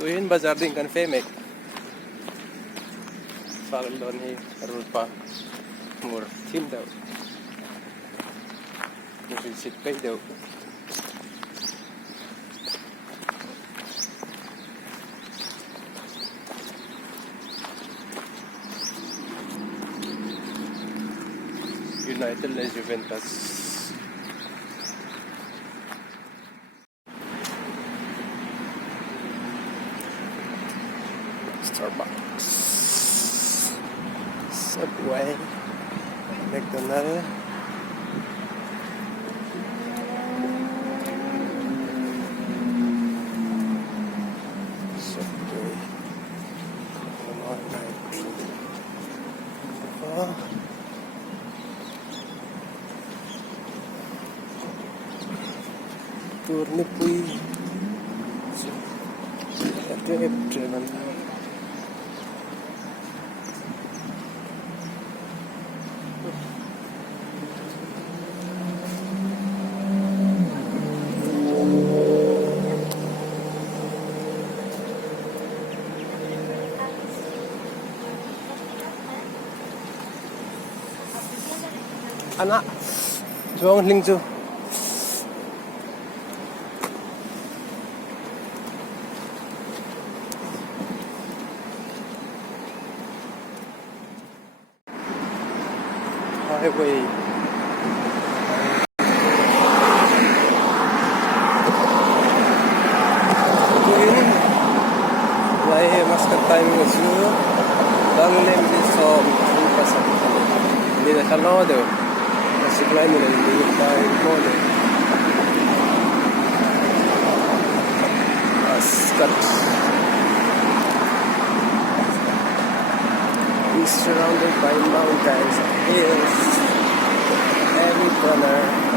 तो इन बाजार दिन kan femek falon hi rupa mur thim dau ni sit pai dau United La Juventus Starbucks Subway McDonald's Subway Turni pui driven anak juang lingju highway lai maskat time su dang lem di som pasal ni dah kalau deh supply mo lang yung tayo mo Askat is surrounded by mountains and hills every corner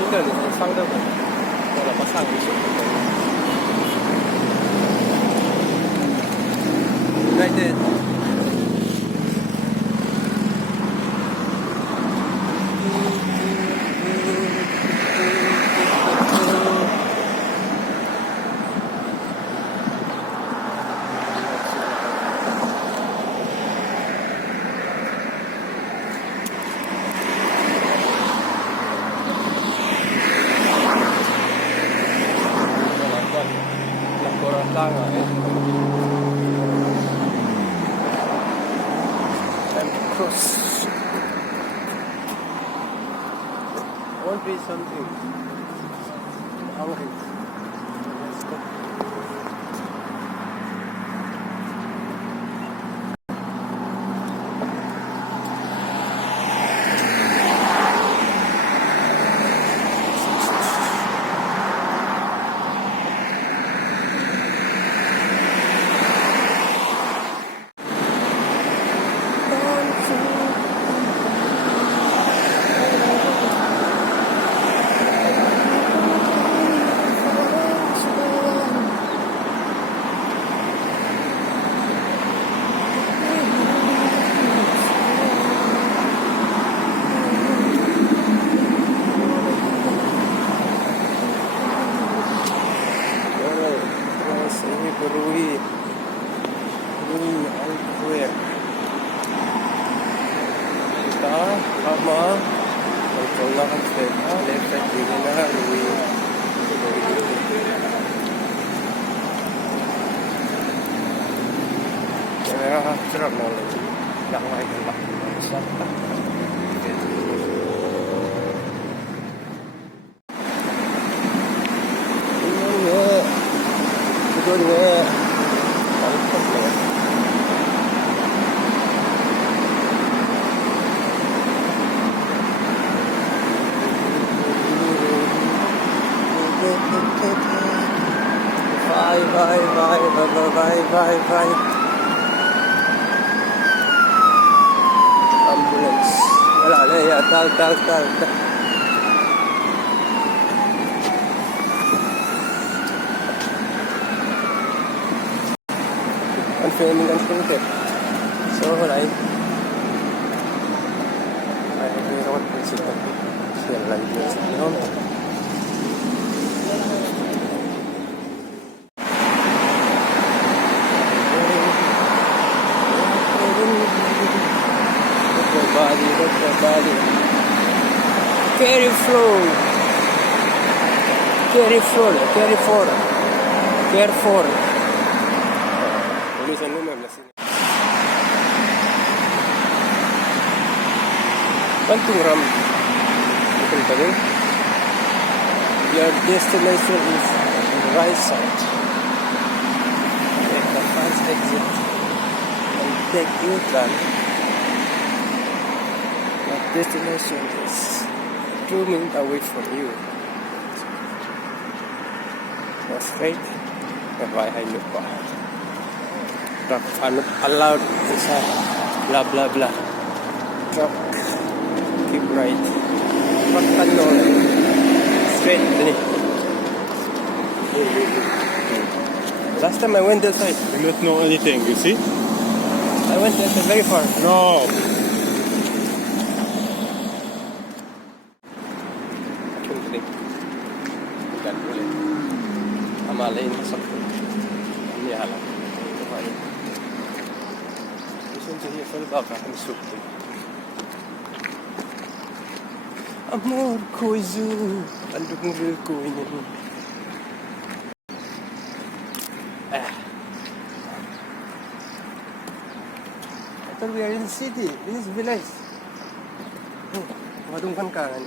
Ini dari sang dah kan, kalau pasang itu. United. Won't be something hungry. Let's go. Ama Al-Qur'an fena lefet dinina lui kamera cerap nol yang lain lah Bye. Ambulance. Wala na ya, tal. filming ganitong trip. So, alright. Ay, mayroon ko sila. Sila lang yun sa inyo. Look your body. Carry flow. Careful. Tulisan mo, ma'am. Bantung ram. Betul tadi. Your destination is right side. Take the first exit and take U-turn. Your destination is 2 minutes away from you. Go straight. Hay lupa. Truck are not allowed inside. Blah blah blah. Truck. Keep right. Truck straight. Last time I went that side. You don't know anything, you see? I went there very far. No. Amalain sa ini alam. Listen to here for about I'm super. Amor ko izu, andung real ko ini. I thought we are in the city. This is village. Madungkan kan?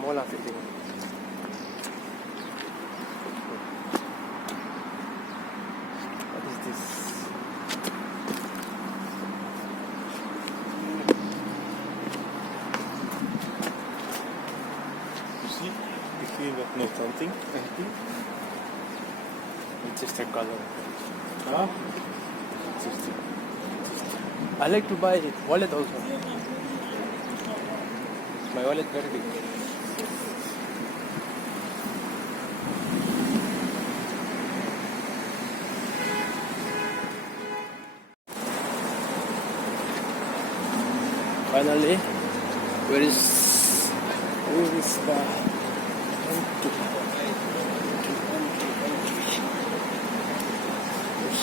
Mola fitting. Know something? It's just a color. Huh? I like to buy it. Wallet also. My wallet very big. Finally, where is the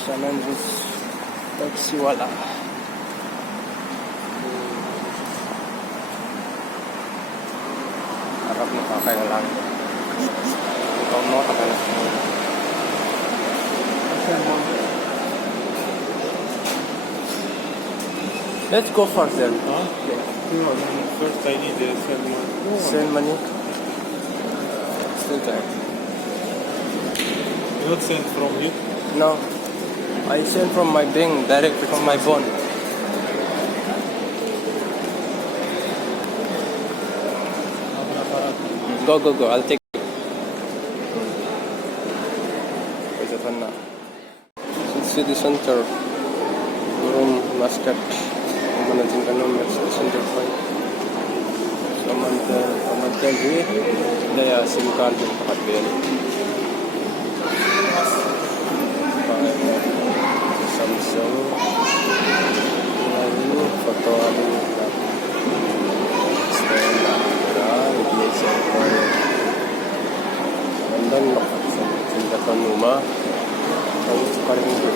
San Andres taxiwala. Harap na kakaya lang. Ikaw mo, kakaya. Let's go first then. Huh? Yeah. No, first I need to send money. Send money. Still there. Not sent from you? No. I send from my bank, direct from my phone. Go. I'll take it. Where's the one now? City Center. Burung Muscat. Managing Economics Center point. Samantal here. Daya SIM card yung pakatbili. Samsung. Ini foto ini. Stella. Iglesia. London. Sindatan rumah. Tahu sekarang itu.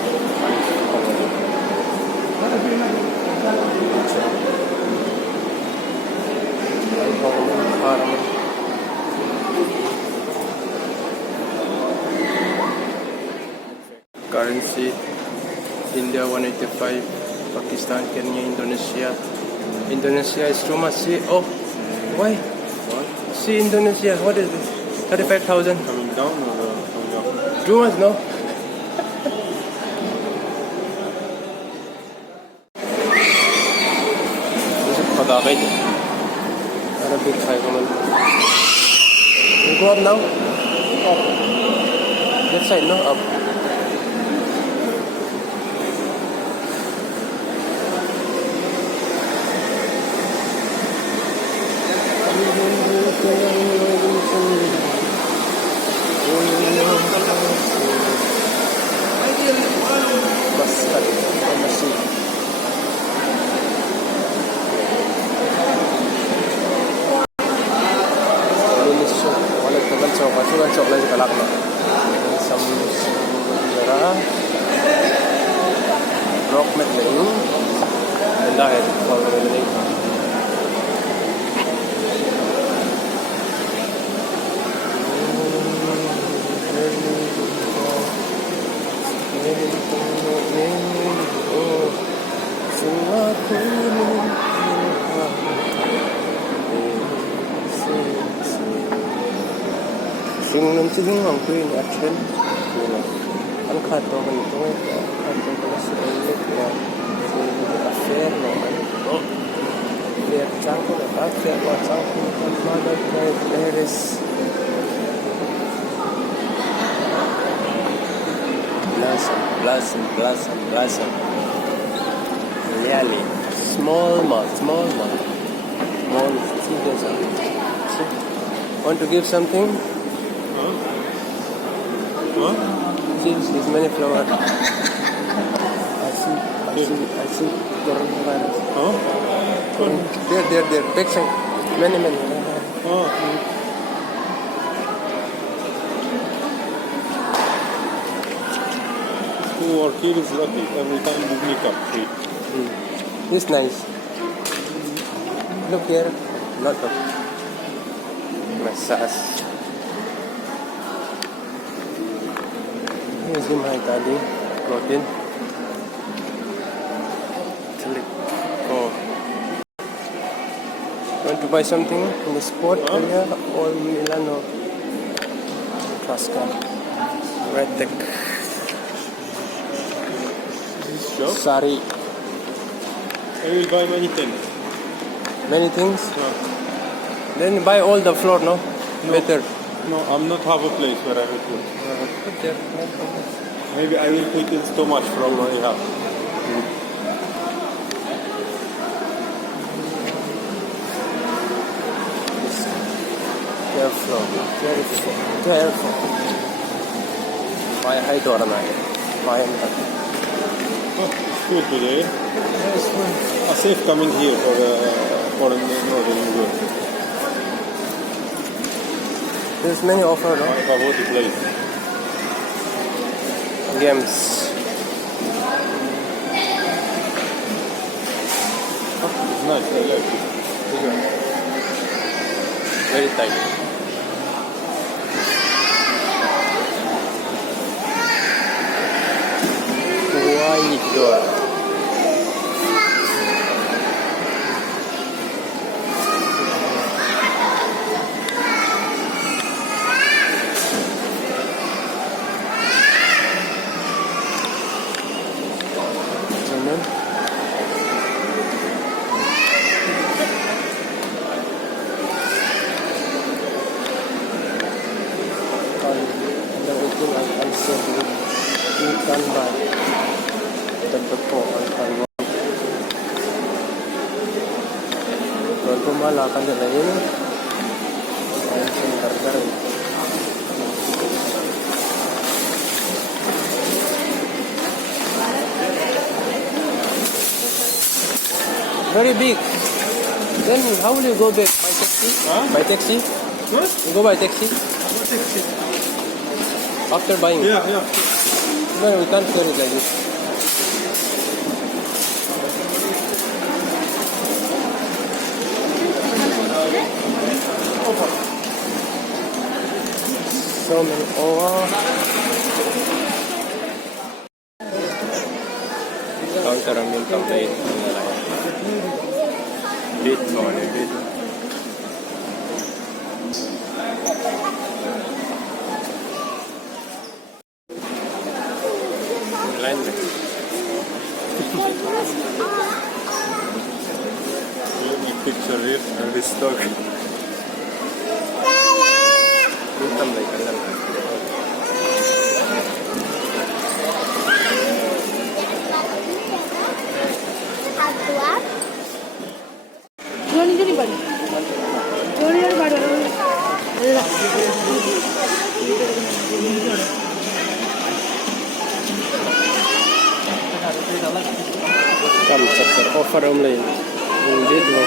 Currency India 185, Pakistan, Kenya, Indonesia. Indonesia is too much. See, oh, why? What? See Indonesia, what is this? 35,000. Coming down or coming up? Too much, no? This is Pagakit. Arabic 5 naman. You go up now? Up. That side, no? Up. Muscat. En daar heeft het gewoon weer niet. Sing sing ang queen action. Ang kato kan ito kato kan sa ulit ya. Affair naman. Affair changko na affair wa changko kan mother there is blossom. Really small mouth. Small seedless. Want to give something? Huh? See, there's many flowers. I see coronavirus. Huh? There. Big thing. Many. Oh. Who are here is lucky. Every time we make up free. It's nice. Look here. Lot of massage. Here's my daddy. Protein. Click. Oh. Want to buy something in the sport area or Milano? Casca. Red Tech. Shop? Sari. I will buy many things. Many things. Then buy all the floor, no? Better. No, I'm not have a place where I will put. Put there. Maybe I will put in too much from what I have. Careful. I don't know. Oh, it's good today. It's fun. A safe coming here for northern Europe. There's many offer, no? I have the place. Games. It's nice, I like it. Very tight. Wide door. Kalau pemalakan dan lain center. Very big. Then how will you go back? By taxi? Huh? By taxi? What? You go by taxi? Taxi. After buying? Yeah. No, we can't carry it like this. So many. Counter ang yung complaint. Bit. Line. Let me picture it and restock. Yung tambay ka lang. Come check the offer only in video.